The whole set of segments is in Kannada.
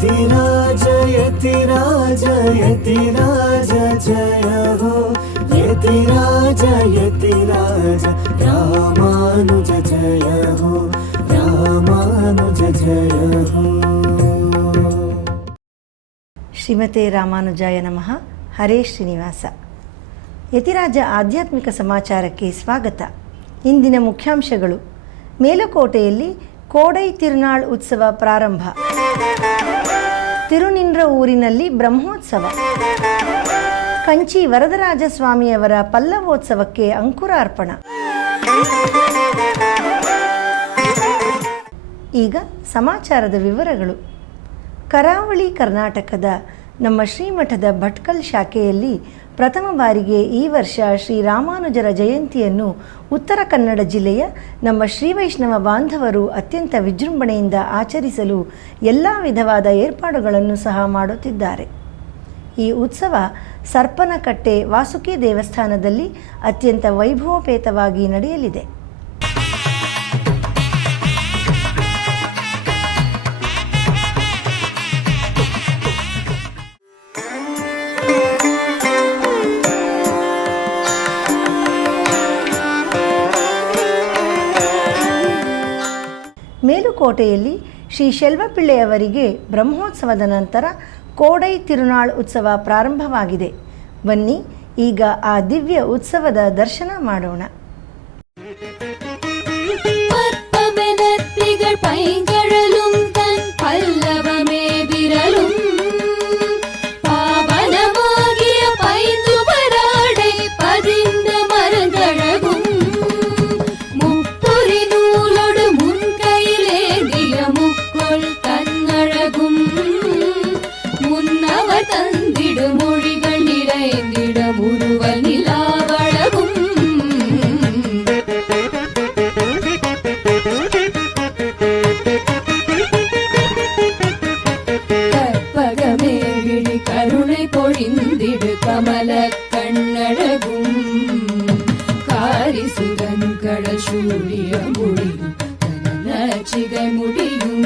यतिराज यतिराज यतिराज जय हो यतिराज यतिराज रामानुज जय हो रामानुज जय हो। ಶ್ರೀಮತೆ ರಾಮಾನುಜಾಯ ನಮಃ. ಹರೇ ಶ್ರೀನಿವಾಸ. ಯತಿರಾಜ ಆಧ್ಯಾತ್ಮಿಕ ಸಮಾಚಾರಕ್ಕೆ ಸ್ವಾಗತ. ಇಂದಿನ ಮುಖ್ಯಾಂಶಗಳು: ಮೇಲುಕೋಟೆಯಲ್ಲಿ ಕೋಡೈ ತಿರುನಾಳ್ ಉತ್ಸವ ಪ್ರಾರಂಭ, ತಿರುನಿಂದ್ರ ಊರಿನಲ್ಲಿ ಬ್ರಹ್ಮೋತ್ಸವ, ಕಂಚಿ ವರದರಾಜ ಸ್ವಾಮಿಯವರ ಪಲ್ಲವೋತ್ಸವಕ್ಕೆ ಅಂಕುರಾರ್ಪಣ. ಈಗ ಸಮಾಚಾರದ ವಿವರಗಳು. ಕರಾವಳಿ ಕರ್ನಾಟಕದ ನಮ್ಮ ಶ್ರೀಮಠದ ಭಟ್ಕಲ್ ಶಾಖೆಯಲ್ಲಿ ಪ್ರಥಮ ಬಾರಿಗೆ ಈ ವರ್ಷ ಶ್ರೀರಾಮಾನುಜರ ಜಯಂತಿಯನ್ನು ಉತ್ತರ ಕನ್ನಡ ಜಿಲ್ಲೆಯ ನಮ್ಮ ಶ್ರೀವೈಷ್ಣವ ಬಾಂಧವರು ಅತ್ಯಂತ ವಿಜೃಂಭಣೆಯಿಂದ ಆಚರಿಸಲು ಎಲ್ಲ ವಿಧವಾದ ಏರ್ಪಾಡುಗಳನ್ನು ಸಹ ಮಾಡುತ್ತಿದ್ದಾರೆ. ಈ ಉತ್ಸವ ಸರ್ಪನಕಟ್ಟೆ ವಾಸುಕಿ ದೇವಸ್ಥಾನದಲ್ಲಿ ಅತ್ಯಂತ ವೈಭವೋಪೇತವಾಗಿ ನಡೆಯಲಿದೆ. ಮೇಲುಕೋಟೆಯಲ್ಲಿ ಶ್ರೀ ಶೆಲ್ವಪಿಳ್ಳೆಯವರಿಗೆ ಬ್ರಹ್ಮೋತ್ಸವದ ನಂತರ ಕೋಡೈ ತಿರುನಾಳ್ ಉತ್ಸವ ಪ್ರಾರಂಭವಾಗಿದೆ. ಬನ್ನಿ ಈಗ ಆ ದಿವ್ಯ ಉತ್ಸವದ ದರ್ಶನ ಮಾಡೋಣ. ಕಮಲ ಕಣ್ಣಡಗುಂ ಕಾರಿಸುಗಂಗಳ ಶೂರಿಯ ಮುಡಿಯು ನಚಿಗೈ ಮುಡಿயும்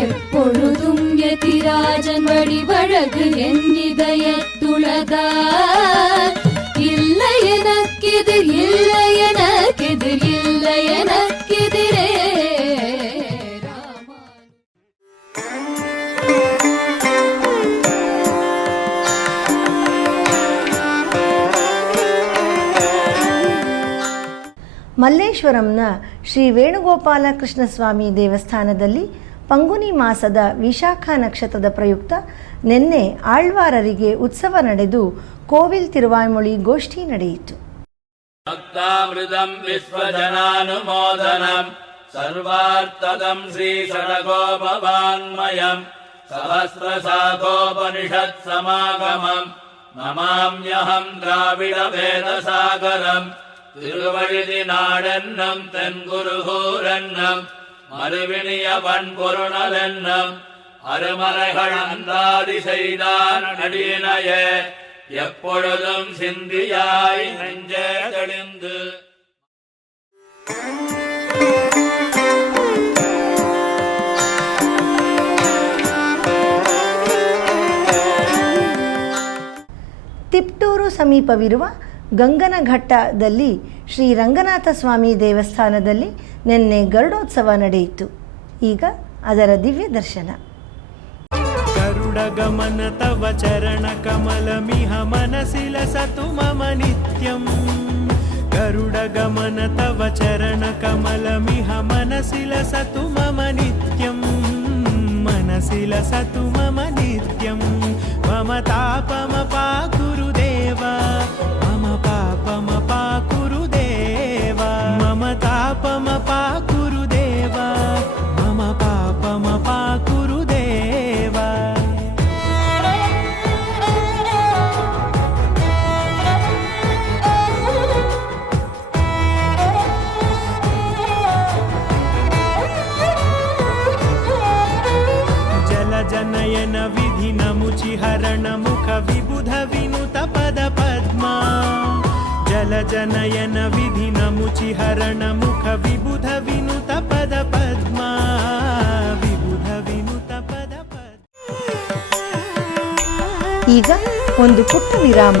எப்பொழுதும் யதிராஜன் வடிவழகு என் இதயத்துளதார் இல்லை எனக்கெதிர் இல்லை எனக்கெதிர் இல்லை எனக்கெதிரே. ಮಲ್ಲೇಶ್ವರಂನ ಶ್ರೀ ವೇಣುಗೋಪಾಲ ಕೃಷ್ಣ ಸ್ವಾಮಿ ದೇವಸ್ಥಾನದಲ್ಲಿ ಪಂಗುನಿ ಮಾಸದ ವಿಶಾಖ ನಕ್ಷತ್ರದ ಪ್ರಯುಕ್ತ ನಿನ್ನೆ ಆಳ್ವಾರರಿಗೆ ಉತ್ಸವ ನಡೆದು ಕೋವಿಲ್ ತಿರುವಾಯ್ಮೊಳಿ ಗೋಷ್ಠಿ ನಡೆಯಿತು. ಭಕ್ತಾಮೃತಂ ವಿಶ್ವಜನಾನುಮೋದನಂ ಸರ್ವಾರ್ಥದಂ ಶ್ರೀ ಷಡಗೋಪವಾನ್ಮಯಂ ಸಹಸ್ರಶಾಖೋಪನಿಷತ್ ಸಮಾಗಮಂ ನಮಾಮ್ಯಹಂ ದ್ರಾವಿಡ ವೇದ ಸಾಗರಂ திருவழுதி நாடென்னம் தென்குருகூரென்னம் மறுவினிய வன்பொருணலென்னம் அருமறைகள் அந்தாதி செய்தான் நடினையே எப்பொழுதும் சிந்தியாய் நெஞ்சே தெளிந்து. ತಿಪ್ಟೂರು ಸಮೀಪವಿರುವ ಗಂಗನಘಟ್ಟದಲ್ಲಿ ಶ್ರೀ ರಂಗನಾಥ ಸ್ವಾಮಿ ದೇವಸ್ಥಾನದಲ್ಲಿ ನಿನ್ನೆ ಗರುಡೋತ್ಸವ ನಡೆಯಿತು. ಈಗ ಅದರ ದಿವ್ಯ ದರ್ಶನ. ಗರುಡಗಮನ ತವ ಚರಣ ಕಮಲಮಿಹ ಮನಸಿಲ ಸತು ಮಮ ನಿತ್ಯಂ ಗರುಡಗಮನ ತವ ಚರಣ ಕಮಲಮಿಹ ಮನಸಿಲ ಸತು ಮಮ ನಿತ್ಯಂ ಮನಸಿಲ ಸತು ಮಮ ನಿತ್ಯಂ ಮಮ ತಾಪಮ ಪಾ ಗುರುದೇವ ಮಮ ಪಾಪಮ ಪಾ ಗುರುದೇವ ಮಮ ತಾಪಮ ಪಾ ಗುರುದೇವ ಮಮ ಪಾಪಮ ಪಾ ಗುರುದೇವ. जनयन विधि नमुचि हरण मुख विबुध विनुत पद पद्मा जल जनयन विधि नमुचि हरण मुख विबुध विनुत पद पद्मा विबुध विनुत पद ಈಗ ಒಂದು ಪುಟ್ಟ ವಿರಾಮ.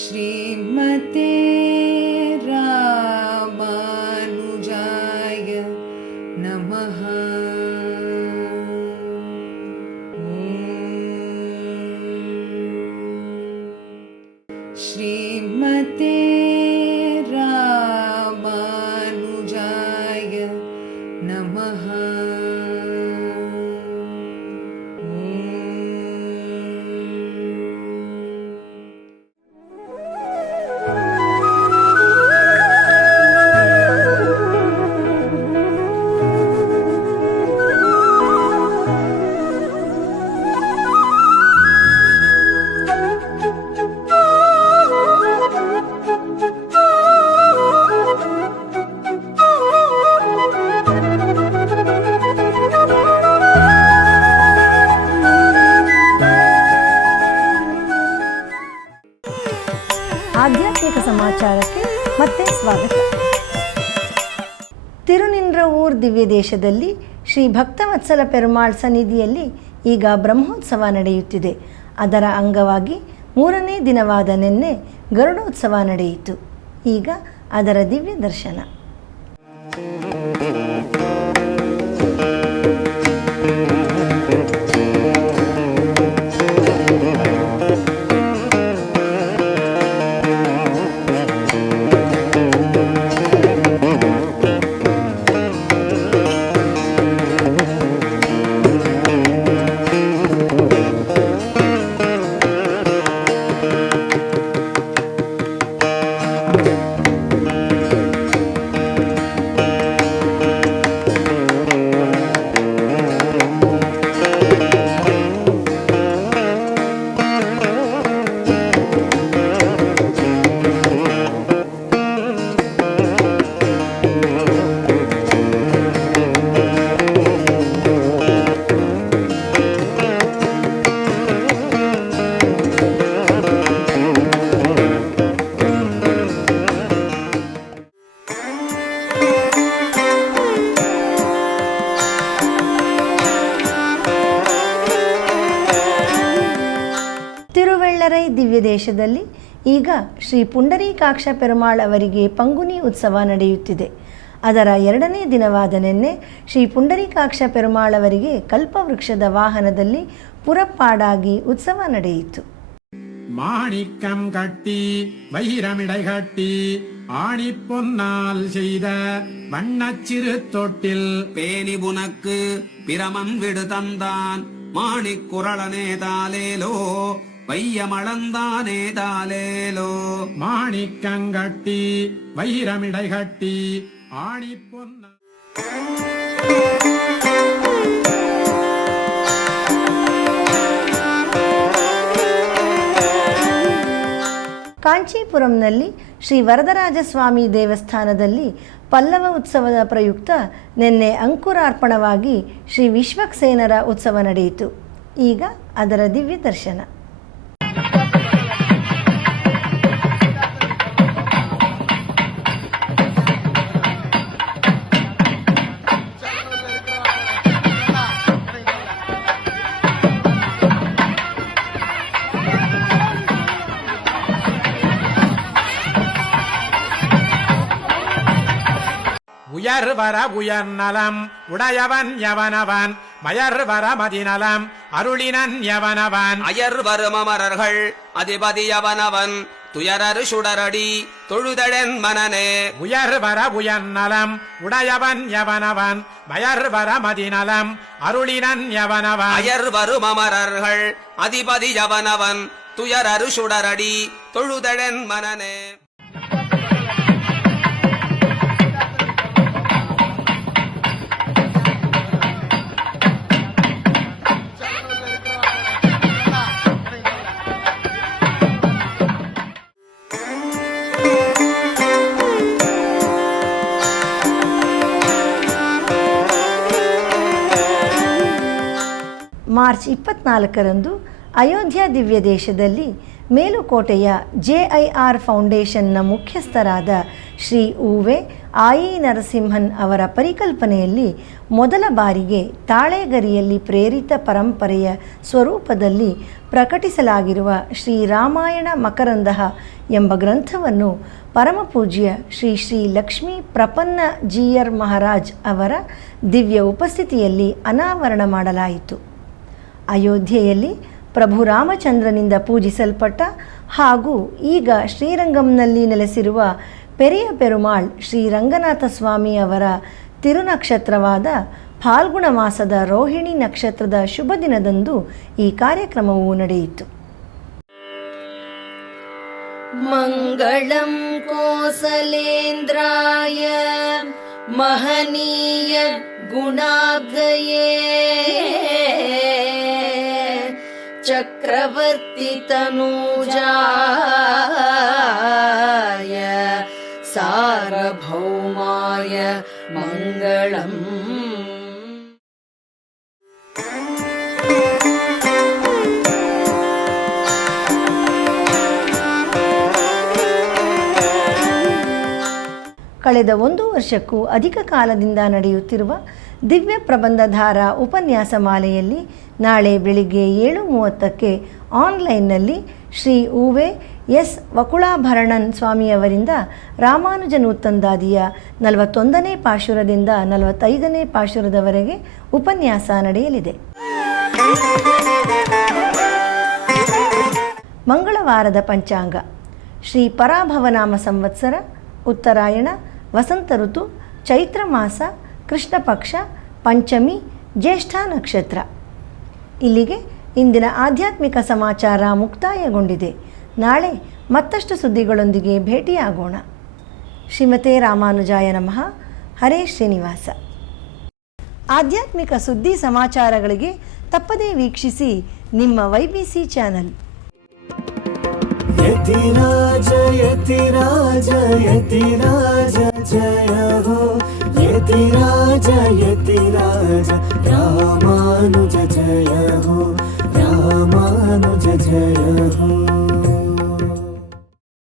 ಶ್ರೀಮತೆ ರಾಮಾನುಜಾಯ ನಮಃ. ಶ್ರೀಮತೆ ರಾಮಾನುಜಾಯ ನಮಃ. ಆಧ್ಯಾತ್ಮಿಕ ಸಮಾಚಾರಕ್ಕೆ ಮತ್ತೆ ಸ್ವಾಗತ. ತಿರುನಿಂದ್ರವೂರ್ ದಿವ್ಯ ದೇಶದಲ್ಲಿ ಶ್ರೀ ಭಕ್ತವತ್ಸಲ ಪೆರುಮಾಳ್ ಸನ್ನಿಧಿಯಲ್ಲಿ ಈಗ ಬ್ರಹ್ಮೋತ್ಸವ ನಡೆಯುತ್ತಿದೆ. ಅದರ ಅಂಗವಾಗಿ 3ನೇ ದಿನವಾದ ನಿನ್ನೆ ಗರುಡೋತ್ಸವ ನಡೆಯಿತು. ಈಗ ಅದರ ದಿವ್ಯ ದರ್ಶನ. ತಿರುವೆಳ್ಳರೈ ದಿವ್ಯ ದೇಶದಲ್ಲಿ ಈಗ ಶ್ರೀ ಪುಂಡರೀಕಾಕ್ಷ ಪೆರುಮಾಳ್ ಅವರಿಗೆ ಪಂಗುನಿ ಉತ್ಸವ ನಡೆಯುತ್ತಿದೆ. ಅದರ 2ನೇ ದಿನವಾದ ನಿನ್ನೆ ಶ್ರೀ ಪುಂಡರೀಕಾಕ್ಷ ಪೆರುಮಾಳ್ ಅವರಿಗೆ ಕಲ್ಪವೃಕ್ಷದ ವಾಹನದಲ್ಲಿ ಪುರಪ್ಪಾಡಾಗಿ ಉತ್ಸವ ನಡೆಯಿತು. மாணிக்கம் கட்டி வைரமிடை கட்டி ஆணி பொன்னால் செய்த வண்ணச்சிறு தொட்டில் பேணி புனக்கு பிரமன் விடு தந்தான் மாணிக் குரளனே தாலேலோ வையமளந்தானே தாலேலோ. மாணிக்கங்கட்டி வைரமிடை கட்டி ஆணி பொன்னால் ಕಾಂಚೀಪುರಂನಲ್ಲಿ ಶ್ರೀ ವರದರಾಜಸ್ವಾಮಿ ದೇವಸ್ಥಾನದಲ್ಲಿ ಪಲ್ಲವ ಉತ್ಸವದ ಪ್ರಯುಕ್ತ ನಿನ್ನೆ ಅಂಕುರಾರ್ಪಣವಾಗಿ ಶ್ರೀ ವಿಶ್ವಕ್ಸೇನರ ಉತ್ಸವ ನಡೆಯಿತು. ಈಗ ಅದರ ದಿವ್ಯ ದರ್ಶನ. உயர் வர உயர் நலம் உடையவன் எவனவன் மயர் வர மதிநலம் அருளினன் எவனவன் அயர் வரும் அமரர்கள் அதிபதியவனவன் துயரரு சுடரடி தொழுதழன் மனனே. உயர் வர உயர் நலம் உடையவன் எவனவன் மயர் வர மதிநலம் அருளினன் எவனவன் அயர் வரும் அமரர்கள் அதிபதியவனவன் துயரரு சுடரடி தொழுதழன் மனனே. ಮಾರ್ಚ್ 24ರಂದು ಅಯೋಧ್ಯ ದಿವ್ಯ ದೇಶದಲ್ಲಿ ಮೇಲುಕೋಟೆಯ JIR ಫೌಂಡೇಶನ್ನ ಮುಖ್ಯಸ್ಥರಾದ ಶ್ರೀ ಉವೆ ಆಯಿ ನರಸಿಂಹನ್ ಅವರ ಪರಿಕಲ್ಪನೆಯಲ್ಲಿ ಮೊದಲ ಬಾರಿಗೆ ತಾಳೆಗರಿಯಲ್ಲಿ ಪ್ರೇರಿತ ಪರಂಪರೆಯ ಸ್ವರೂಪದಲ್ಲಿ ಪ್ರಕಟಿಸಲಾಗಿರುವ ಶ್ರೀ ರಾಮಾಯಣ ಮಕರಂದಃ ಎಂಬ ಗ್ರಂಥವನ್ನು ಪರಮಪೂಜ್ಯ ಶ್ರೀ ಶ್ರೀ ಲಕ್ಷ್ಮೀ ಪ್ರಪನ್ನ ಜೀಯರ್ ಮಹಾರಾಜ್ ಅವರ ದಿವ್ಯ ಉಪಸ್ಥಿತಿಯಲ್ಲಿ ಅನಾವರಣ ಮಾಡಲಾಯಿತು. ಅಯೋಧ್ಯೆಯಲ್ಲಿ ಪ್ರಭು ರಾಮಚಂದ್ರನಿಂದ ಪೂಜಿಸಲ್ಪಟ್ಟ ಹಾಗೂ ಈಗ ಶ್ರೀರಂಗಂನಲ್ಲಿ ನೆಲೆಸಿರುವ ಪೆರಿಯ ಪೆರುಮಾಳ್ ಶ್ರೀ ರಂಗನಾಥ ಸ್ವಾಮಿ ಅವರ ತಿರುನಕ್ಷತ್ರವಾದ ಫಾಲ್ಗುಣ ಮಾಸದ ರೋಹಿಣಿ ನಕ್ಷತ್ರದ ಶುಭ ದಿನದಂದು ಈ ಕಾರ್ಯಕ್ರಮವು ನಡೆಯಿತು. ಮಂಗಳಂ ಕೋಸಲೇಂದ್ರಾಯ ಮಹನೀಯ ಗುಣಾಬ್ಧಯೇ ಚಕ್ರವರ್ತಿ ತನೂಜಾಯ ಸಾರ್ವಭೌಮಾಯ ಮಂಗಳಂ. ಕಳೆದ 1 ವರ್ಷಕ್ಕೂ ಅಧಿಕ ಕಾಲದಿಂದ ನಡೆಯುತ್ತಿರುವ ದಿವ್ಯ ಪ್ರಬಂಧಧಾರ ಉಪನ್ಯಾಸ ಮಾಲೆಯಲ್ಲಿ ನಾಳೆ ಬೆಳಿಗ್ಗೆ 7:30ಕ್ಕೆ ಆನ್ಲೈನ್ನಲ್ಲಿ ಶ್ರೀ ಉವೆ ಎಸ್ ವಕುಳಾಭರಣನ್ ಸ್ವಾಮಿಯವರಿಂದ ರಾಮಾನುಜನೂತ್ತಂದಾದಿಯ 41ನೇ ಪಾಶುರದಿಂದ 45ನೇ ಪಾಶುರದವರೆಗೆ ಉಪನ್ಯಾಸ ನಡೆಯಲಿದೆ. ಮಂಗಳವಾರದ ಪಂಚಾಂಗ ಶ್ರೀ ಪರಾಭವನಾಮ ಸಂವತ್ಸರ, ಉತ್ತರಾಯಣ, ವಸಂತ ಋತು, ಚೈತ್ರ ಮಾಸ, ಕೃಷ್ಣ ಪಕ್ಷ, ಪಂಚಮಿ, ಜ್ಯೇಷ್ಠ ನಕ್ಷತ್ರ. ಇಲ್ಲಿಗೆ ಇಂದಿನ ಆಧ್ಯಾತ್ಮಿಕ ಸಮಾಚಾರ ಮುಕ್ತಾಯಗೊಂಡಿದೆ. ನಾಳೆ ಮತ್ತಷ್ಟು ಸುದ್ದಿಗಳೊಂದಿಗೆ ಭೇಟಿಯಾಗೋಣ. ಶ್ರೀಮತೆ ರಾಮಾನುಜಾಯ ನಮಃ. ಹರೇ ಶ್ರೀನಿವಾಸ. ಆಧ್ಯಾತ್ಮಿಕ ಸುದ್ದಿ ಸಮಾಚಾರಗಳಿಗೆ ತಪ್ಪದೇ ವೀಕ್ಷಿಸಿ ನಿಮ್ಮ YBC ಚಾನಲ್. ಯತಿರಾಜ ಯತಿರಾಜ ಯತಿರಾಜ ಜಯ ಹೋ ಯತಿರಾಜ ಯತಿರಾಜ ರಾಮಾನುಜ ಜಯ ಹೋ ರಾಮಾನುಜ ಜಯ ಹೋ.